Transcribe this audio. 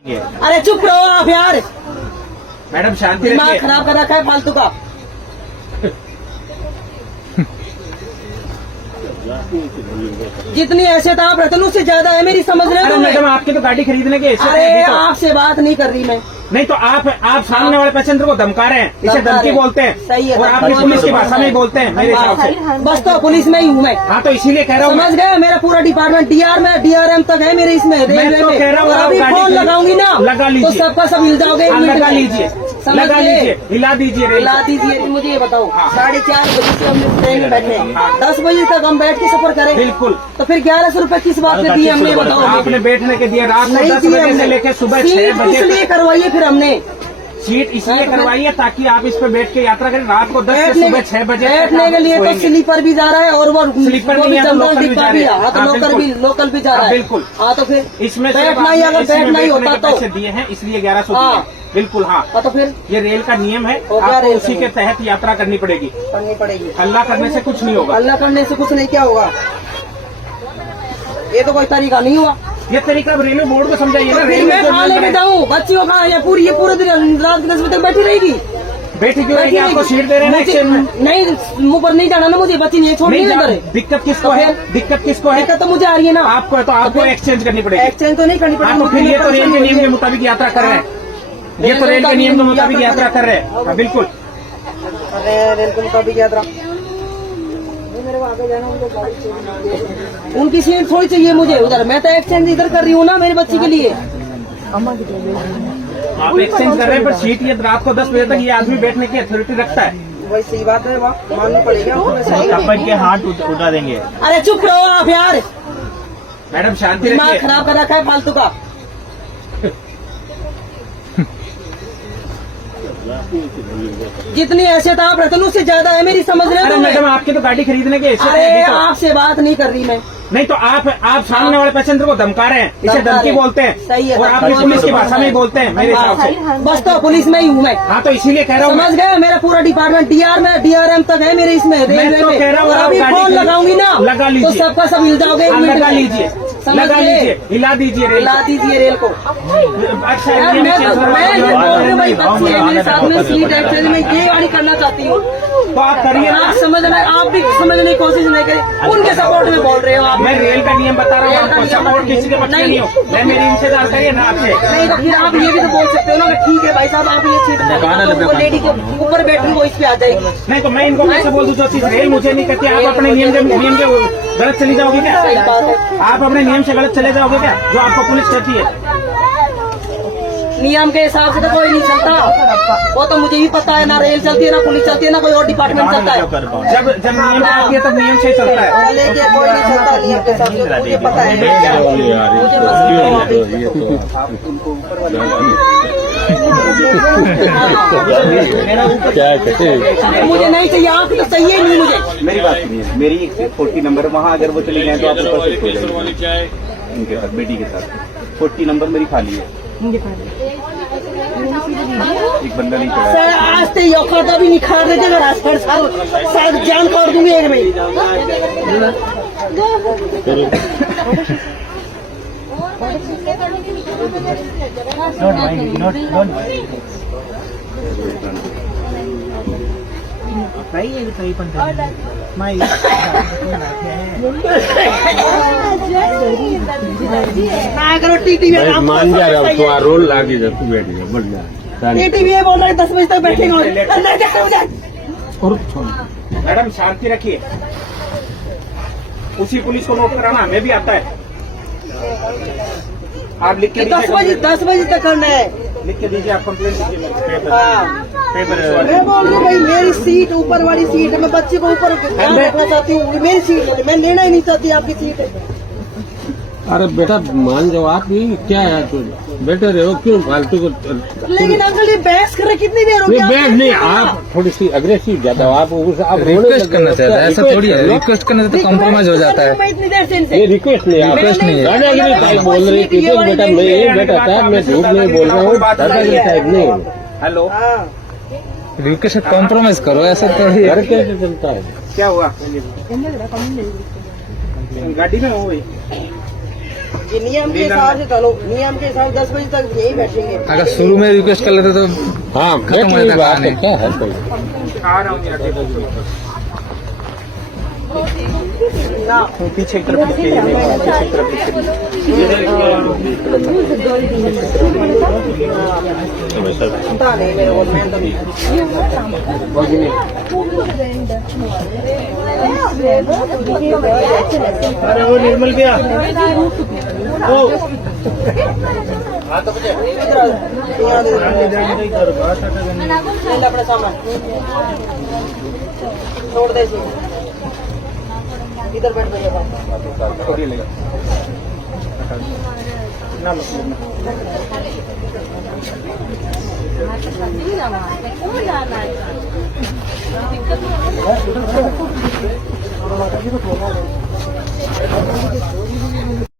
अरे चुप रहो आप यार, मैडम शांति दिमाग रखिए। खराब कर रखा है फालतू का। जितनी हैसियत आप रहते हैं उससे ज्यादा है मेरी, समझ रहे अरे हो? मैडम आपकी तो गाड़ी खरीदने की हैसियत अरे है, तो आपसे बात नहीं कर रही मैं। नहीं तो आप सामने वाले पैसेंजर को धमका रहे हैं, इसे धमका धमकी रहे हैं। बोलते हैं। सही है, और आप धमकी पुलिस की बोलते हैं। भाषा में ही बोलते हैं मेरे हिसाब से। बस तो पुलिस में ही हूँ मैं, हाँ तो इसीलिए कह रहा हूँ समझ गए? मेरा पूरा डिपार्टमेंट डीआर में DRM तक है मेरे इसमें रेलवे तो में। कह रहा हूँ और आप अभी गाड़ी फोन लगाऊंगी ना लगा तो लीजिए। सबका सब हिल जाओगे। हाँ, लगा लीजिए, समझ लगा गए? लीजिए, हिला दीजिए रेल हिला दीजिए। मुझे ये बताओ, हाँ। 4:30 बजे से हम ट्रेन में बैठे हैं, हाँ। 10 बजे तक हम बैठ के सफर करें, बिल्कुल। तो फिर 1100 रुपए किस बात पे दिए हमने, बताओ? आपने बैठने के दिए रात को नहीं 10 दिए बजे से हमने। लेकर सुबह सीट 6 बजे इसलिए करवाइए फिर हमने, सीट इसलिए हाँ, तो करवाई है ताकि आप इस पे बैठ के यात्रा करें। रात को 10 से बैठने सुबह 6 बजे तक बैठने आप के लिए तो सोएंगे। स्लीपर भी जा रहा है और वो स्लीपर वो नहीं भी है तो जनरल लोकल भी डिब्बा जा भी रहे है। हैं। हाँ, तो हाँ, लोकल भी जा रहा है। बिल्कुल। हाँ तो फिर इसमें बैठना ही, अगर बैठना ही होता तो पैसे दिए हैं इसलिए 1100 हाँ। दिए। बिल्कुल हाँ, तो फिर ये रेल का नियम है, हो गया आपको रेल उसी का के तहत यात्रा करनी पड़ेगी। करनी पड़ेगी। हल्ला करने से कुछ नहीं होगा। अल्लाह करने से कुछ नहीं, क्या होगा? ये तो कोई तरीका नहीं हुआ। ये तरीका अब रेलवे बोर्ड को समझाइए ना। तो फिर मैं कहाँ लेके जाऊँ बच्ची को? कहाँ? ये पूरे दिन रात 10 बजे तक बैठी रहेगी। बैठी क्यों रहेगी? आपको सीट दे रहे हैं ना मुझे- एक्सचेंज में। नहीं, मुंह पर नहीं जाना ना मुझे, बच्ची नहीं छोड़ नहीं नहीं जा- करे। दिक्कत किसको तो है? फिर- दिक्कत किसको है? दिक्कत तो मुझे आ रही है ना। आपको है तो आपको फिर- एक्सचेंज करनी पड़ेगी। एक्सचेंज तो नहीं करनी हाँ तो फिर ये तो रेल के नियम के मुताबिक यात्रा कर रहे हैं। ये तो रेल के नियम के मुताबिक यात्रा कर रहे हैं। हाँ, बिल्कुल। रेल को मुताबिक यात्रा। उनकी सीट थोड़ी चाहिए मुझे उधर, मैं तो एक्सचेंज इधर कर रही हूँ ना मेरी बच्ची के लिए। आप एक्सचेंज कर रहे हैं पर सीट ये रात को 10 बजे तक ये आदमी बैठने की अथॉरिटी रखता है। वही सही बात है, वाह मानना पड़ेगा। अपन के हाथ उठा देंगे। अरे चुप रहो आप यार, मैडम शांति दिमाग रखिए। खराब कर रखा है फालतू का। जितनी हैसियत आप रहते हैं उससे ज्यादा है मेरी, समझ रहे अरे हो? मैडम आपकी तो गाड़ी खरीदने की हैसियत अरे है, तो आपसे बात नहीं कर रही मैं। नहीं तो आप सामने वाले पैसेंजर को धमका रहे हैं, इसे धमका धमकी रहे हैं। बोलते हैं। सही है, और आप धमकी पुलिस की बोलते भाषा में ही बोलते हैं मेरे हिसाब से। बस तो पुलिस में ही हूँ मैं, हाँ तो इसीलिए कह रहा हूँ समझ गए? मेरा पूरा डिपार्टमेंट DRM तक है मेरे इसमें रेलवे तो में। कह रहा हूँ और आप अभी गाड़ी फोन लगाऊंगी ना लगा तो लीजिए। सबका सब हिल जाओगे। हाँ, लगा लीजिए, समझ लगा गए? लीजिए, हिला दीजिए रेल हिला दीजिए रेल को। अच्छा यार ये मैं चीज़ तो मैं ये बोल रही हूँ भाई, बच्ची है मेरे साथ में, सीट एक्सचेंज में ये गाड़ी करना चाहती हूँ। तो आप करिए ना। आप आप भी समझने की कोशिश नहीं करें, उनके सपोर्ट में बोल रहे हो आप। मैं रेल का नियम बता रहा हूँ रेल का आपको, नियम सपोर्ट किसी के बच्चे नहीं हो। मैं मेरी इंतजार करिए ना आपसे। नहीं तो फिर आप ये भी तो बोल सकते हो ना कि ठीक है भाई साहब आप ये सीट वो लेडी के ऊपर बैठी वो इस पे आ जाएगी। नहीं तो मैं इनको कैसे बोल दूँ जो चीज रेल मुझे नहीं कहती। आप अपने नियम के गलत चली जाओगे क्या? सही बात है। आप अपने नियम से गलत चले जाओगे क्या जो आपको पुलिस कहती है? नियम के हिसाब से तो कोई नहीं चलता, वो तो मुझे भी पता है। ना रेल चलती है, ना पुलिस चलती है, ना कोई और डिपार्टमेंट चलता है। जब नियम आती है तब नियम से ही चलता है। लेकिन कोई नहीं चलता नियम के हिसाब से, मुझे पता है। मुझे मुझे नहीं चाहिए, आप तो चाहिए ही नहीं मुझे। मेरी बात सुनिए, मेरी एक सीट 40 नंबर वहाँ अगर वो चली जाए तो आप ऊपर शिफ्ट हो जाएंगे उनके साथ, बेटी के साथ। 40 नंबर मेरी खाली है, एक बंदा नहीं चढ़ा। सर आज तो ये खाता भी निखार देते अगर आज हर साल शायद जान काट दूंगी एक में। ना करो टीटी में मान जा रहा हूँ तो रोल लागे जब तू बैठ गया बढ़िया। टीटी में बोल रहा है 10 बजे तक बैठेंगे। अंदर जाकर मुझे मैडम शांति रखिए। उसी पुलिस को नोट कराना हमें भी आता है। आप लिख के 10 बजे तक करना है। लिख के दीजिए, आप कंप्लेंट दीजिए। हाँ पेपर मैं बोल रही हूँ भाई, मेरी सीट ऊपर वाली सीट है, मैं बच्चे को ऊपर रखना चाहती हूँ। मेरी सीट है, मैं लेना ही नहीं चाहती आपकी सीट है। अरे बेटा मान जाओ, आप भी क्या है तो बेटे रहो, क्यों फालतू को। लेकिन अंकल ये बहस कर रहे कितनी देर हो गई? बैठ नहीं, आप थोड़ी सी अग्रेसिव ज्यादा हो, आप रिक्वेस्ट करना चाहता है, ऐसा थोड़ी है। रिक्वेस्ट करने से तो कॉम्प्रोमाइज हो जाता है। मैं इतनी देर से ये इनसे रिक्वेस्ट नहीं, आप रिक्वेस्ट नहीं है। दादागिरी टाइप बोल रही थी बेटा। मैं ये बेटा साहब मैं झूठ नहीं बोल रहा हूँ, दादागिरी टाइप नहीं। हेलो, हाँ रिक्वेस्ट कॉम्प्रोमाइज करो, ऐसा थोड़ी है। घर कैसे चलता है? क्या हुआ? गाड़ी में हो गई। ये नियम के हिसाब से चलो, नियम के हिसाब से 10 बजे तक यही बैठेंगे। अगर शुरू में रिक्वेस्ट कर लेते तो हाँ खत्म बैठ हो गई जाता बात, कहानी। तो क्या है कोई पीछे की तरफ पीछे की तरफ पता नहीं मेरे को, मैं तो अरे वो निर्मल भैया अपने सामान छोड़ दे इसे। इधर बैठ भैया बात। छोड़िए लेगा